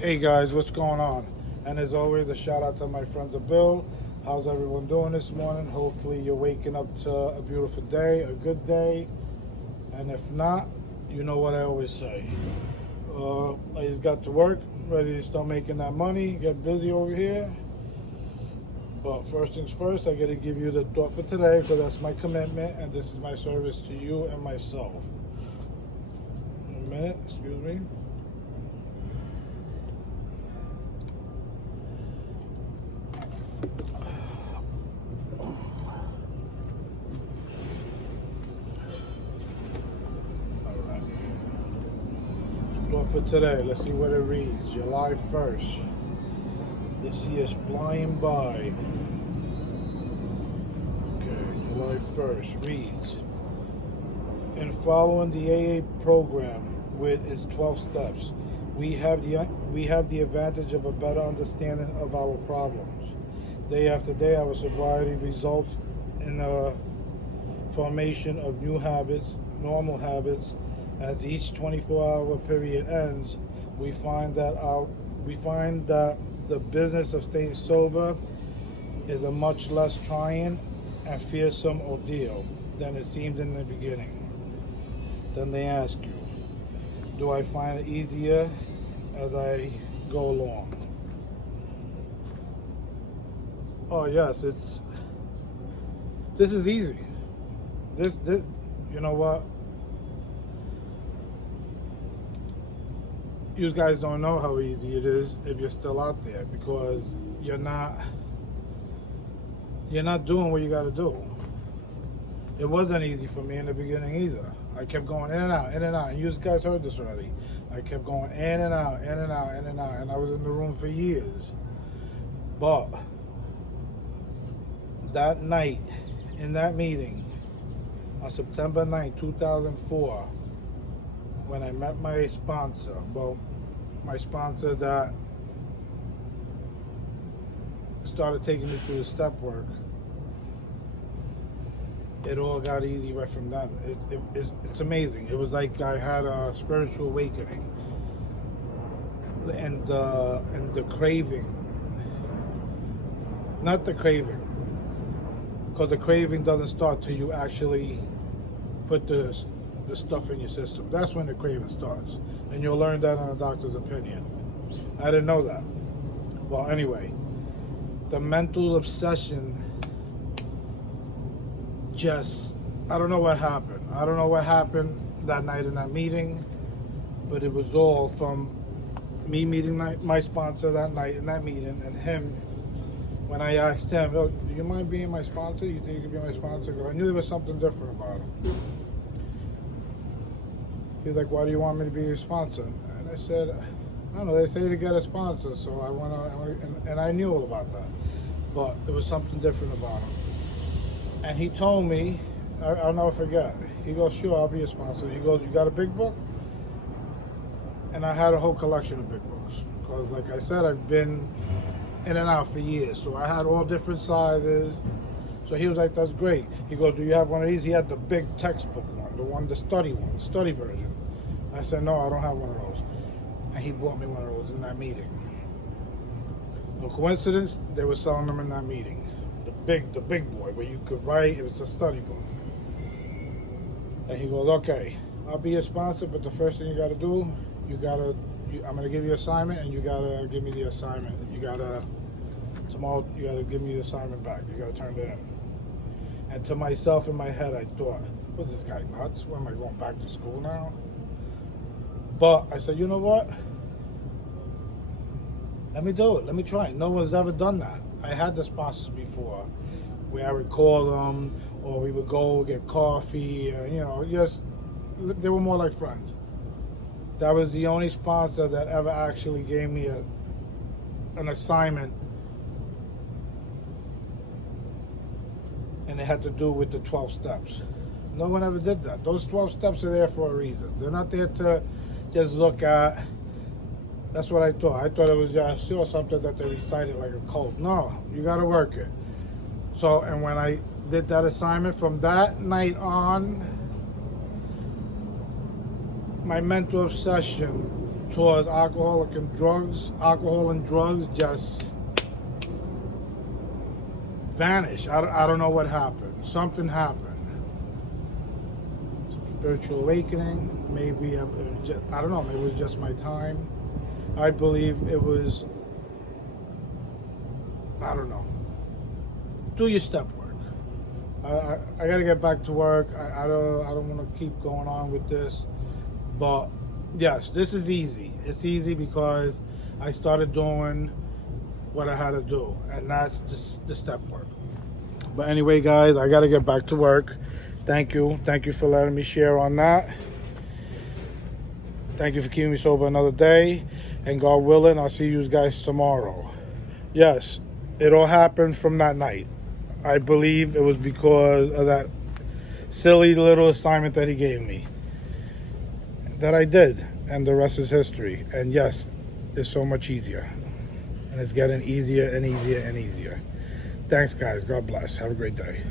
Hey guys, what's going on? And as always, a shout out to my friend Bill. How's everyone doing this morning? Hopefully, you're waking up to a beautiful day, a good day. And if not, you know what I always say. I just got to work, ready to start making that money, get busy over here. But first things first, I got to give you the thought for today because that's my commitment and this is my service to you and myself. A minute, excuse me. Thought for today, let's see what it reads. July 1st. This year's flying by. Okay, July 1st reads, in following the AA program with its 12 steps, we have the advantage of a better understanding of our problems. Day after day, our sobriety results in the formation of new habits, normal habits. As each 24-hour period ends, we find that the business of staying sober is a much less trying and fearsome ordeal than it seemed in the beginning. Then they ask you, do I find it easier as I go along? Oh yes, this is easy. This you know what? You guys don't know how easy it is if you're still out there because you're not doing what you got to do. It wasn't easy for me in the beginning either. I kept going in and out, in and out. And you guys heard this already. I kept going in and out, in and out, in and out. And I was in the room for years. But that night, in that meeting, on September 9, 2004, when I met my sponsor, my sponsor that started taking me through the step work, it all got easy right from then. It's amazing. It was like I had a spiritual awakening, and the craving, not the craving, because the craving doesn't start till you actually put the stuff in your system. That's when the craving starts, and you'll learn that in a doctor's opinion. I didn't know that. Well, anyway, the mental obsession just, I don't know what happened. I don't know what happened that night in that meeting, but it was all from me meeting my sponsor that night in that meeting, and him, when I asked him, oh, do you mind being my sponsor? You think you could be my sponsor? Because I knew there was something different about him. He's like, why do you want me to be your sponsor? And I said, I don't know, they say to get a sponsor, so I want to, and I knew all about that. But there was something different about him. And he told me, I'll never forget, he goes, sure, I'll be a sponsor. He goes, you got a big book? And I had a whole collection of big books. Because like I said, I've been in and out for years. So I had all different sizes. So he was like, that's great. He goes, do you have one of these? He had the big textbook one, the study version. I said, no, I don't have one of those. And he bought me one of those in that meeting. No coincidence, they were selling them in that meeting. The big boy, where you could write, it was a study book. And he goes, okay, I'll be your sponsor, but the first thing you gotta do, I'm gonna give you an assignment, and you gotta give me the assignment. Tomorrow, you gotta give me the assignment back. You gotta turn it in. And to myself in my head, I thought, was this guy nuts? When am I going back to school now? But I said, you know what? Let me do it. Let me try it. No one's ever done that. I had the sponsors before, where I would call them, or we would go get coffee. Just they were more like friends. That was the only sponsor that ever actually gave me an assignment, and it had to do with the 12 steps. No one ever did that. Those 12 steps are there for a reason. They're not there to just look at. That's what I thought. I thought it was just something that they recited like a cult. No, you got to work it. So, and when I did that assignment from that night on, my mental obsession towards alcohol and drugs just vanished. I don't know what happened. Something happened. Spiritual awakening. Maybe I don't know. Maybe it was just my time. I believe it was. I don't know. Do your step work. I gotta get back to work. I don't want to keep going on with this. But yes, this is easy. It's easy because I started doing what I had to do, and that's the step work. But anyway, guys, I gotta get back to work. Thank you for letting me share on that. Thank you for keeping me sober another day, and God willing, I'll see you guys tomorrow. Yes, it all happened from that night. I believe it was because of that silly little assignment that he gave me that I did, and the rest is history. And yes, it's so much easier, and it's getting easier and easier and easier. Thanks, guys. God bless. Have a great day.